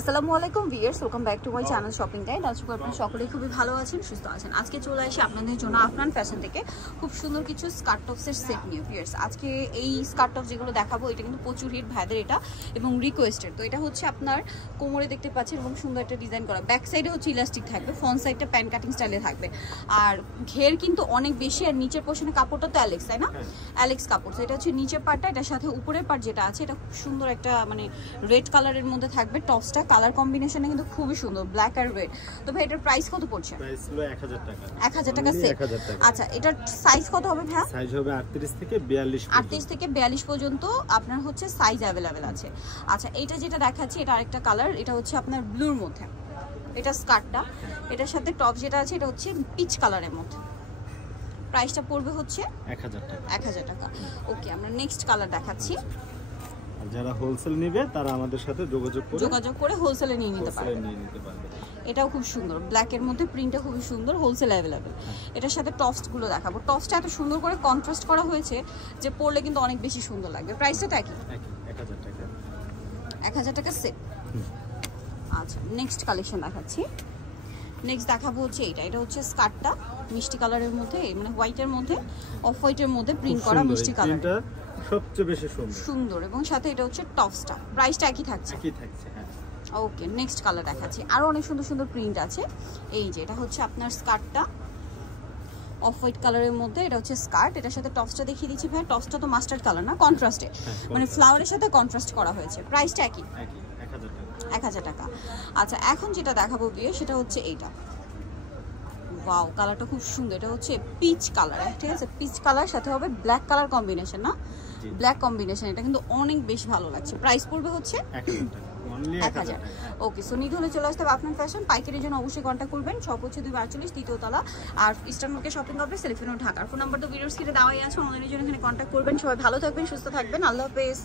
আসসালামু আলাইকুম viewers, welcome back to my channel shopping guide. আশা করি আপনারা সকলেই খুবই ভালো আছেন, সুস্থ আছেন। আজকে চলে আসি আপনাদের জন্য আফরান ফ্যাশন থেকে খুব সুন্দর কিছু স্কার্ট টপসের সেট নিয়ে। ভিউয়ার্স, আজকে এই স্কার্ট টপস যেগুলো দেখাবো এটা কিন্তু প্রচুর হিট ভাইদের এটা এবং রিকোয়েস্টেড। তো এটা হচ্ছে আপনার কোমরে দেখতে পাচ্ছেন এবং সুন্দর একটা ডিজাইন করা, ব্যাক সাইডে হচ্ছে ইলাস্টিক থাকবে, ফ্রন্ট সাইডটা প্যান্ট কাটিং স্টাইলে থাকবে। আর ঘের কিন্তু অনেক বেশি, আর নিচের পোর্শনে কাপড়টা তো অ্যালেক্স, তাই না? অ্যালেক্স কাপড়। তো এটা হচ্ছে নিচের পার্টটা, এটার সাথে উপরের পার্ট যেটা আছে এটা খুব সুন্দর একটা মানে রেড কালারের মধ্যে থাকবে। টপসটা কালার কম্বিনেশন কিন্তু খুবই সুন্দর, ব্ল্যাক আর রেড। তো ভাই এটার প্রাইস কত পড়ছে? প্রাইস হলো 1000 টাকা। 1000 টাকা সেট। আচ্ছা, এটার সাইজ কত হবে ভাই? সাইজ হবে 38 থেকে 42 পর্যন্ত। 38 থেকে 42 পর্যন্ত আপনার হচ্ছে সাইজ अवेलेबल আছে। আচ্ছা, এটা যেটা দেখাচ্ছি এটা আরেকটা কালার, এটা হচ্ছে আপনার ব্লুর মধ্যে। এটা স্কার্টটা, এটার সাথে টপ যেটা আছে এটা হচ্ছে পিচ কালারের মধ্যে। প্রাইসটা পড়বে হচ্ছে 1000 টাকা। 1000 টাকা। ওকে, আমরা নেক্সট কালার দেখাচ্ছি। যারা হোলসেল নেবে তারা আমাদের সাথে যোগাযোগ করে হোলসেলে নিয়ে নিতে পারবে। এটাও খুব সুন্দর, ব্ল্যাক এর মধ্যে প্রিন্টটা খুবই সুন্দর, হোলসেল अवेलेबल। এটার সাথে টপস গুলো দেখাবো। টপসটা এত সুন্দর করে কন্ট্রাস্ট করা হয়েছে যে পরলে কিন্তু অনেক বেশি সুন্দর লাগবে। প্রাইসটা তো একই, 1000 টাকা। 1000 টাকা সেট। আচ্ছা, নেক্সট কালেকশন দেখাচ্ছি। নেক্সট দেখাবো হচ্ছে এটা হচ্ছে স্কার্টটা মিষ্টি কালারের মধ্যে, মানে হোয়াইটের মধ্যে অফ হোয়াইটের মধ্যে প্রিন্ট করা মিষ্টি কালার, সবচেয়ে বেশি সুন্দর। এবং সাথে এটা হচ্ছে টপসটা, প্রাইসটা একই থাকছে। হ্যাঁ। ওকে, নেক্সট কালার দেখাচ্ছি। আরো অনেক সুন্দর সুন্দর প্রিন্ট আছে। এই যে এটা হচ্ছে আপনার স্কার্টটা অফ হোয়াইট কালারের মধ্যে, এটা হচ্ছে স্কার্ট। এটার সাথে টপসটা দেখিয়ে দিচ্ছি ভাই। টপসটা তো মাস্টার্ড কালার না, কন্ট্রাস্টে, মানে ফ্লাওয়ারের সাথে কন্ট্রাস্ট করা হয়েছে। প্রাইসটা একই, 1000 টাকা। আচ্ছা, এখন যেটা দেখাবো বিয়ে সেটা হচ্ছে এইটা। ওয়াও, কালারটা খুব সুন্দর। এটা হচ্ছে পিচ কালার, ঠিক আছে? পিচ কালার সাথে হবে ব্ল্যাক কালার কম্বিনেশন, না ব্ল্যাক কম্বিনেশন। এটা কিন্তু অনেক বেশি ভালো লাগছে। প্রাইস পড়বে হচ্ছে 1000। ওকে, সো নিতে হলে চলে আসতে হবে আপনার ফ্যাশন। পাইকারির জন্য অবশ্যই কন্ট্যাক্ট করবেন। শপ হচ্ছে 242 তৃতীয় তলা, আর ইস্টার্ন মার্কেট শপিং কমপ্লেক্স, সেলিফিনো, ঢাকা। ফোন নাম্বার তো ভিডিওর স্ক্রিনে দেওয়াই আছে, অনলাইনের জন্য এখানে কন্ট্যাক্ট করবেন। সবাই ভালো থাকবেন, সুস্থ থাকবেন। আল্লাহ হাফেজ।